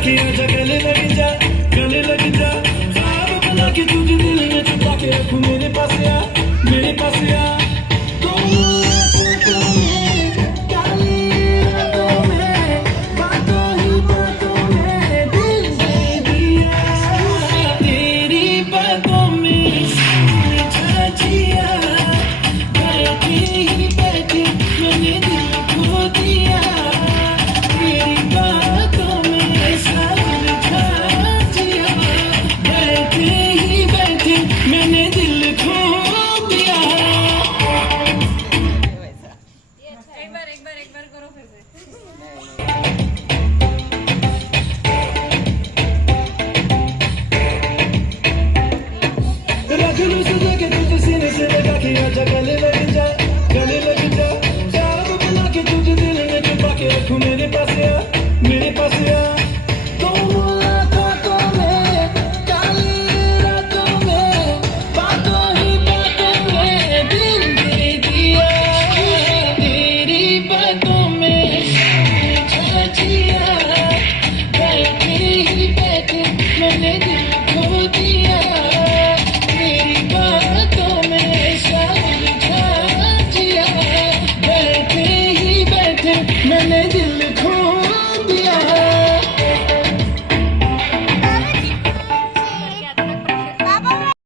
कि आजा गले लग जा, गले लग जा। ख्वाब बना के तुझे दिल में छुपा के रखूं, मेरे पास आ, मेरे पास आ।